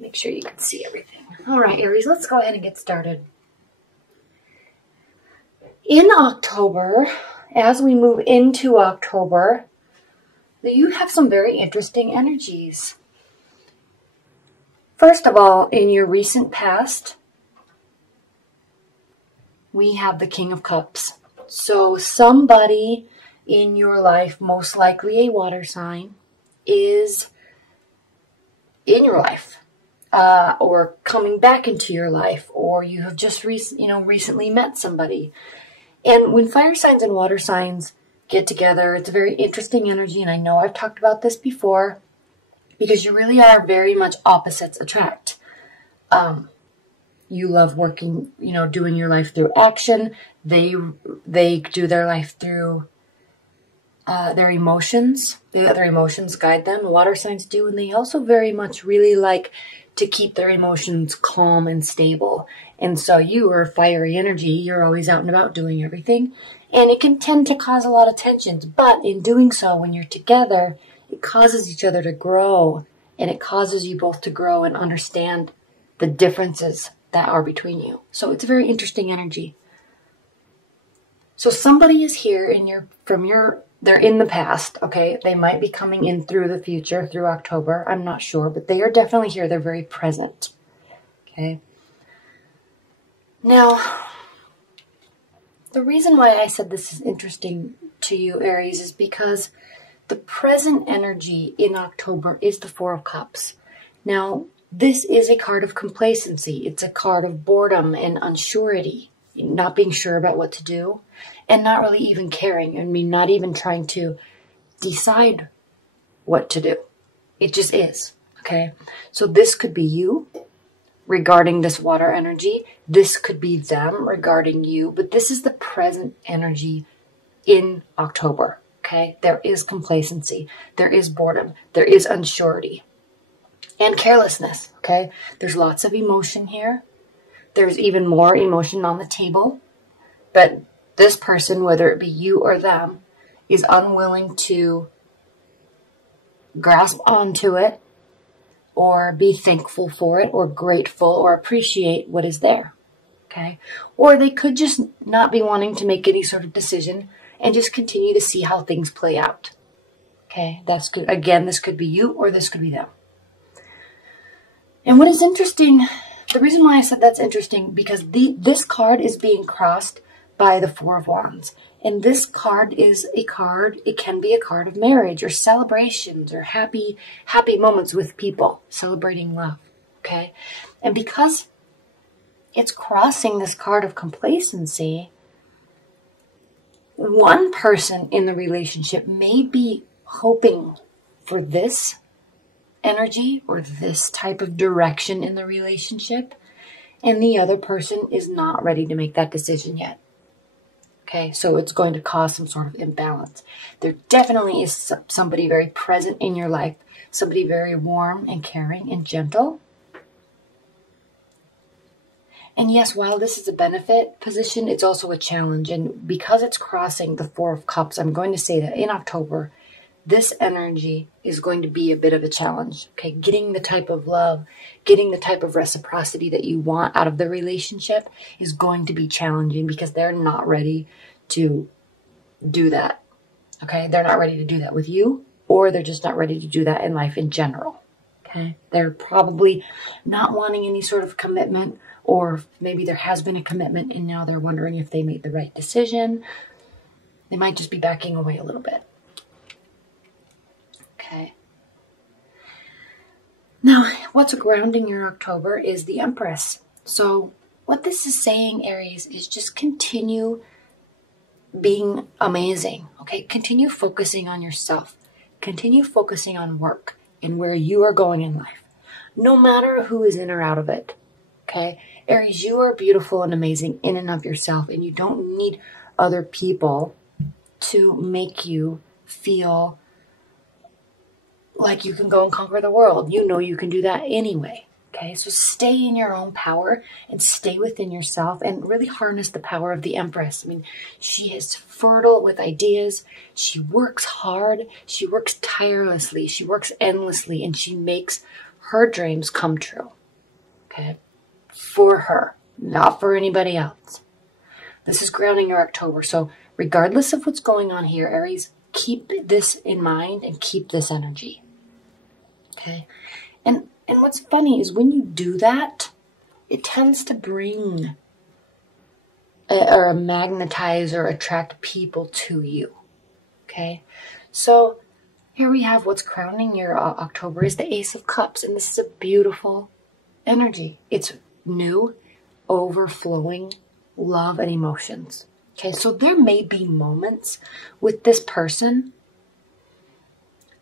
make sure you can see everything. All right, Aries, let's go ahead and get started. In October, as we move into October, you have some very interesting energies. First of all, in your recent past, we have the King of Cups. So somebody in your life, most likely a water sign, is in your life, or coming back into your life, or you have just recently met somebody. And when fire signs and water signs get together, it's a very interesting energy. And I know I've talked about this before, because you really are very much opposites attract. You love working, doing your life through action. They do their life through their emotions. They let their emotions guide them. Water signs do, and they also very much really like to keep their emotions calm and stable. And so you are fiery energy. You're always out and about doing everything. And it can tend to cause a lot of tensions. But in doing so, when you're together, it causes each other to grow. And it causes you both to grow and understand the differences that are between you. So it's a very interesting energy. So somebody is here they're in the past, okay? They might be coming in through the future, through October. I'm not sure, but they are definitely here. They're very present, okay? Now, the reason why I said this is interesting to you, Aries, is because the present energy in October is the Four of Cups. Now, this is a card of complacency. It's a card of boredom and unsurety, not being sure about what to do, and not really even caring. I mean, not even trying to decide what to do. It just is, okay? So this could be you regarding this water energy. This could be them regarding you, but this is the present energy in October, okay? There is complacency. There is boredom. There is unsurety. And carelessness, okay? There's lots of emotion here. There's even more emotion on the table. But this person, whether it be you or them, is unwilling to grasp onto it or be thankful for it or grateful or appreciate what is there, okay? Or they could just not be wanting to make any sort of decision and just continue to see how things play out, okay? That's good. Again, this could be you or this could be them. And what is interesting, the reason why I said that's interesting, because this card is being crossed by the Four of Wands. And this card is a card, it can be a card of marriage or celebrations or happy moments with people, celebrating love, okay? And because it's crossing this card of complacency, one person in the relationship may be hoping for this energy or this type of direction in the relationship, and the other person is not ready to make that decision yet. Okay, so it's going to cause some sort of imbalance. There definitely is somebody very present in your life, somebody very warm and caring and gentle. And yes, while this is a benefit position, it's also a challenge. And because it's crossing the Four of Cups, I'm going to say that in October, this energy is going to be a bit of a challenge, okay? Getting the type of love, getting the type of reciprocity that you want out of the relationship is going to be challenging because they're not ready to do that, okay? They're not ready to do that with you, or they're just not ready to do that in life in general, okay? They're probably not wanting any sort of commitment, or maybe there has been a commitment and now they're wondering if they made the right decision. They might just be backing away a little bit. Okay. Now, what's grounding your October is the Empress. So what this is saying, Aries, is just continue being amazing, okay? Continue focusing on yourself. Continue focusing on work and where you are going in life, no matter who is in or out of it, okay? Aries, you are beautiful and amazing in and of yourself, and you don't need other people to make you feel like you can go and conquer the world. You know you can do that anyway, okay? So stay in your own power and stay within yourself and really harness the power of the Empress. I mean, she is fertile with ideas. She works hard. She works tirelessly. She works endlessly, and she makes her dreams come true. Okay? For her, not for anybody else. This is grounding your October. So regardless of what's going on here, Aries, keep this in mind and keep this energy. Okay? And what's funny is when you do that, it tends to bring or magnetize or attract people to you. Okay? So here we have what's crowning your October is the Ace of Cups. And this is a beautiful energy. It's new, overflowing love and emotions. Okay, so there may be moments with this person,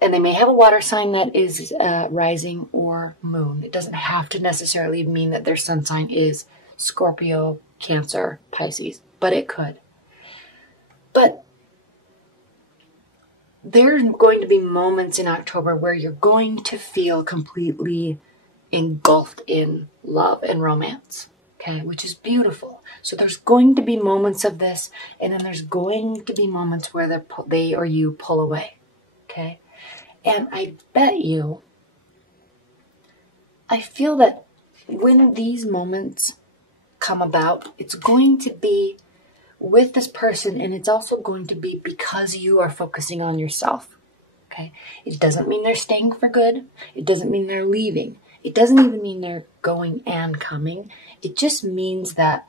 and they may have a water sign that is rising or moon. It doesn't have to necessarily mean that their sun sign is Scorpio, Cancer, Pisces, but it could. But there's going to be moments in October where you're going to feel completely engulfed in love and romance. Okay, which is beautiful. So there's going to be moments of this, and then there's going to be moments where they or you pull away. Okay, and I bet you, I feel that when these moments come about, it's going to be with this person, and it's also going to be because you are focusing on yourself. Okay, it doesn't mean they're staying for good. It doesn't mean they're leaving. It doesn't even mean they're going and coming. It just means that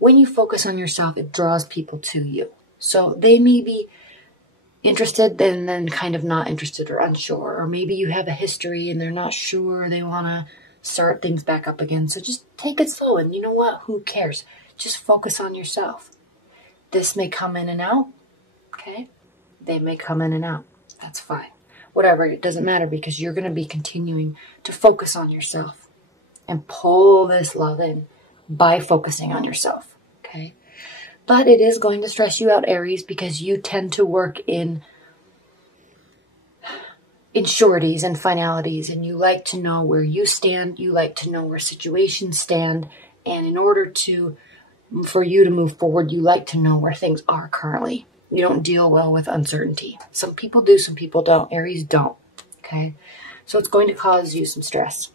when you focus on yourself, it draws people to you. So they may be interested and then kind of not interested or unsure. Or maybe you have a history and they're not sure. They want to start things back up again. So just take it slow. And you know what? Who cares? Just focus on yourself. This may come in and out. Okay? They may come in and out. That's fine. Whatever, it doesn't matter because you're going to be continuing to focus on yourself and pull this love in by focusing on yourself, okay? But it is going to stress you out, Aries, because you tend to work in sureties and finalities, and you like to know where you stand, you like to know where situations stand, and in order for you to move forward, you like to know where things are currently. You don't deal well with uncertainty. Some people do, some people don't. Aries don't, okay? So it's going to cause you some stress.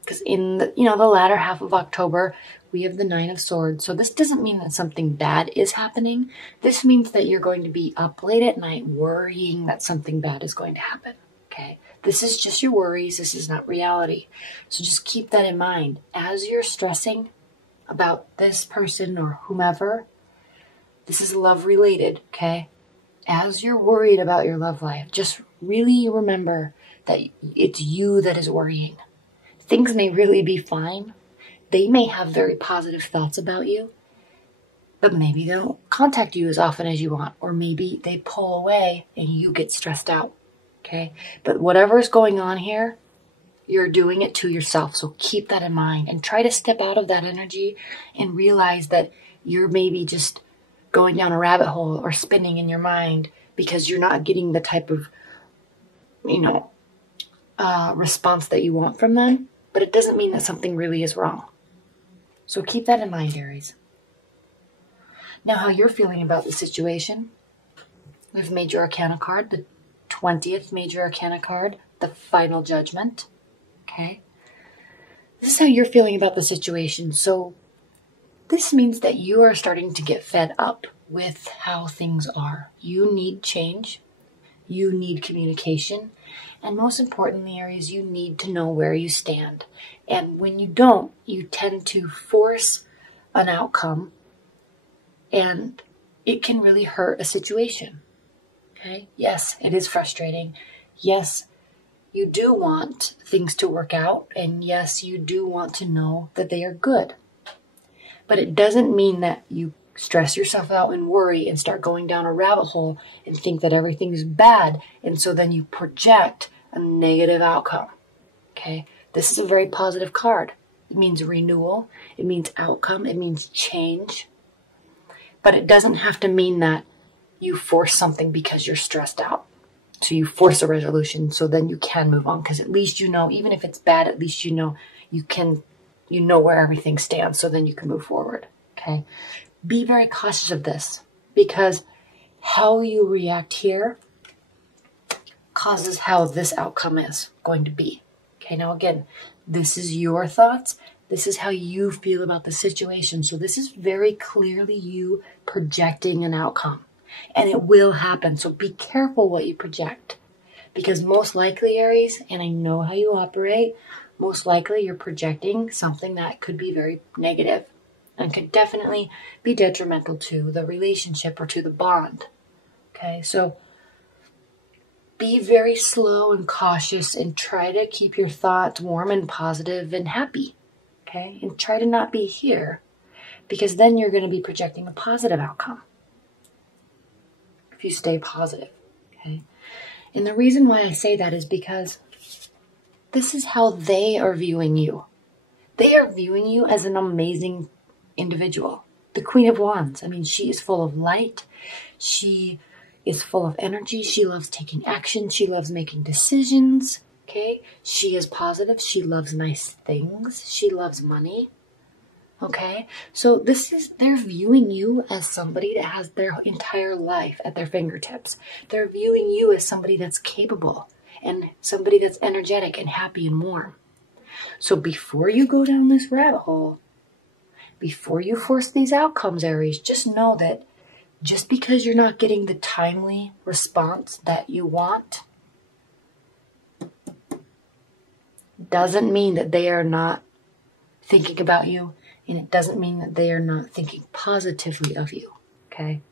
Because in the latter half of October, we have the Nine of Swords. So this doesn't mean that something bad is happening. This means that you're going to be up late at night worrying that something bad is going to happen, okay? This is just your worries. This is not reality. So just keep that in mind. As you're stressing about this person or whomever, this is love related, okay? As you're worried about your love life, just really remember that it's you that is worrying. Things may really be fine. They may have very positive thoughts about you, but maybe they don't contact you as often as you want, or maybe they pull away and you get stressed out, okay? But whatever is going on here, you're doing it to yourself, so keep that in mind and try to step out of that energy and realize that you're maybe just going down a rabbit hole or spinning in your mind because you're not getting the type of, response that you want from them. But it doesn't mean that something really is wrong. So keep that in mind, Aries. Now, how you're feeling about the situation. We have Major Arcana card, the 20th Major Arcana card, the Final Judgment. Okay? This is how you're feeling about the situation. So this means that you are starting to get fed up with how things are. You need change. You need communication. And most importantly, Aries, you need to know where you stand. And when you don't, you tend to force an outcome, and it can really hurt a situation. Okay? Yes, it is frustrating. Yes, you do want things to work out. And yes, you do want to know that they are good. But it doesn't mean that you stress yourself out and worry and start going down a rabbit hole and think that everything is bad. And so then you project a negative outcome. Okay? This is a very positive card. It means renewal. It means outcome. It means change. But it doesn't have to mean that you force something because you're stressed out. So you force a resolution so then you can move on. Because at least you know, even if it's bad, at least you know where everything stands. So then you can move forward. Okay? Be very cautious of this, because how you react here causes how this outcome is going to be. Okay, now again, this is your thoughts. This is how you feel about the situation. So this is very clearly you projecting an outcome. And it will happen. So be careful what you project. Because most likely, Aries, and I know how you operate, most likely you're projecting something that could be very negative and could definitely be detrimental to the relationship or to the bond. Okay, so be very slow and cautious and try to keep your thoughts warm and positive and happy. Okay, and try to not be here, because then you're going to be projecting a positive outcome if you stay positive. Okay, and the reason why I say that is because this is how they are viewing you. They are viewing you as an amazing individual. The Queen of Wands. I mean, she is full of light. She is full of energy. She loves taking action. She loves making decisions. Okay? She is positive. She loves nice things. She loves money. Okay? So they're viewing you as somebody that has their entire life at their fingertips. They're viewing you as somebody that's capable and somebody that's energetic and happy and warm. So before you go down this rabbit hole, before you force these outcomes, Aries, just know that just because you're not getting the timely response that you want doesn't mean that they are not thinking about you, and it doesn't mean that they are not thinking positively of you. Okay?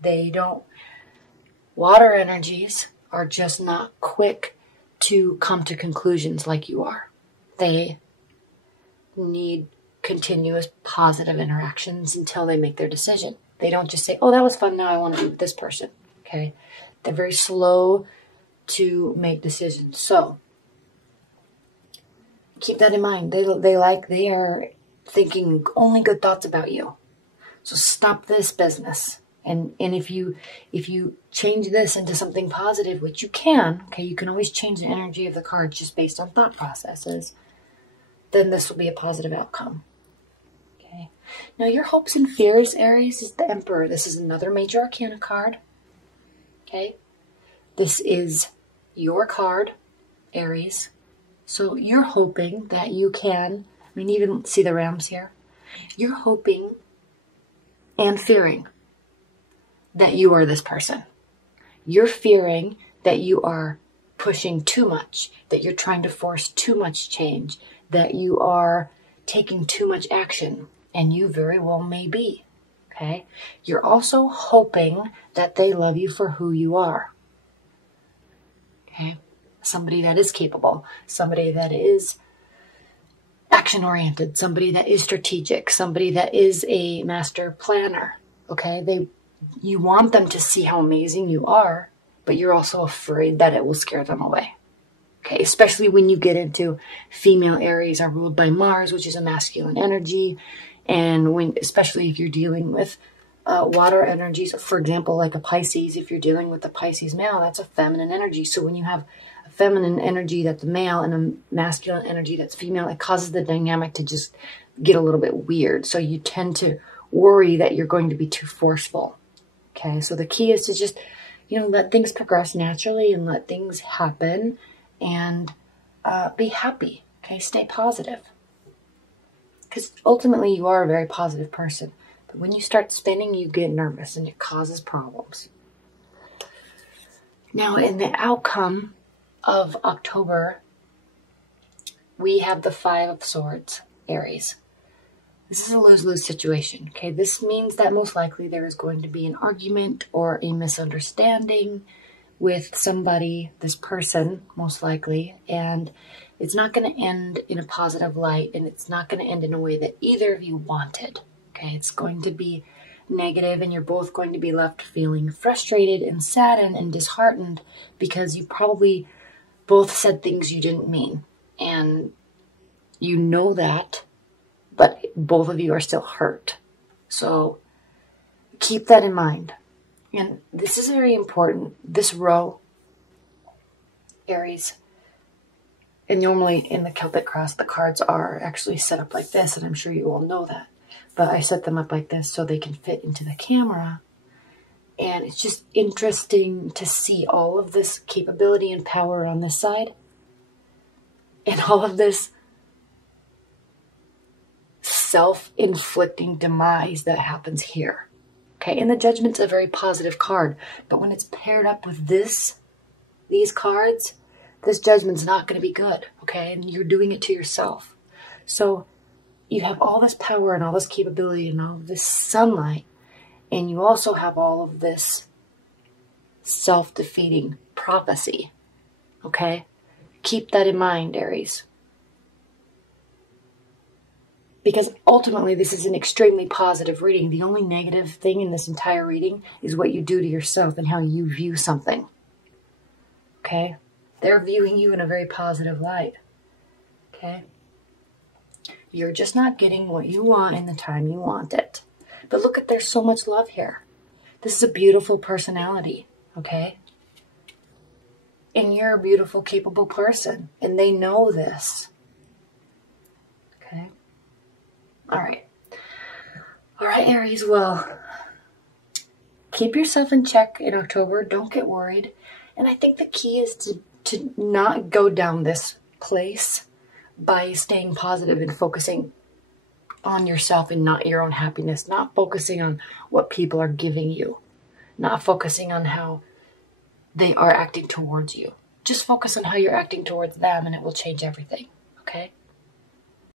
Water energies are just not quick to come to conclusions like you are. They need continuous positive interactions until they make their decision. They don't just say, oh, that was fun, now I want to be with this person. Okay? They're very slow to make decisions. So keep that in mind. They are thinking only good thoughts about you. So stop this business. And if you change this into something positive, which you can, okay, you can always change the energy of the cards just based on thought processes, then this will be a positive outcome. Okay. Now your hopes and fears, Aries, is the Emperor. This is another major arcana card. Okay. This is your card, Aries. So you're hoping that you can, even see the rams here. You're hoping and fearing that you are this person. You're fearing that you are pushing too much, that you're trying to force too much change, that you are taking too much action, and you very well may be. Okay? You're also hoping that they love you for who you are. Okay? Somebody that is capable, somebody that is action-oriented, somebody that is strategic, somebody that is a master planner. Okay? You want them to see how amazing you are, but you're also afraid that it will scare them away. Okay, especially when you get into female Aries are ruled by Mars, which is a masculine energy, and especially if you're dealing with water energies, for example, like a Pisces, if you're dealing with a Pisces male, that's a feminine energy. So when you have a feminine energy that's male and a masculine energy that's female, it causes the dynamic to just get a little bit weird. So you tend to worry that you're going to be too forceful. Okay, so the key is to just, let things progress naturally and let things happen and be happy. Okay, stay positive. Because ultimately you are a very positive person. But when you start spinning, you get nervous and it causes problems. Now, in the outcome of October, we have the Five of Swords, Aries. This is a lose-lose situation, okay? This means that most likely there is going to be an argument or a misunderstanding with somebody, this person, most likely, and it's not going to end in a positive light, and it's not going to end in a way that either of you wanted, okay? It's going to be negative, and you're both going to be left feeling frustrated and saddened and disheartened because you probably both said things you didn't mean, and you know that, but both of you are still hurt. So keep that in mind. And this is very important. This row, Aries, and normally in the Celtic cross, the cards are actually set up like this, and I'm sure you all know that. But I set them up like this so they can fit into the camera. And it's just interesting to see all of this capability and power on this side. and all of this self-inflicting demise that happens here. Okay, and the Judgment's a very positive card, but when it's paired up with these cards, this Judgment's not going to be good, okay? And you're doing it to yourself. So you have all this power and all this capability and all of this sunlight, and you also have all of this self-defeating prophecy, okay? Keep that in mind, Aries. Because ultimately, this is an extremely positive reading. The only negative thing in this entire reading is what you do to yourself and how you view something. Okay? They're viewing you in a very positive light. Okay? You're just not getting what you want in the time you want it. But look at, there's so much love here. This is a beautiful personality. Okay? And you're a beautiful, capable person. And they know this. Okay? All right. All right, Aries. Well, keep yourself in check in October. Don't get worried. And I think the key is to not go down this place by staying positive and focusing on yourself and not your own happiness. Not focusing on what people are giving you. Not focusing on how they are acting towards you. Just focus on how you're acting towards them and it will change everything. Okay?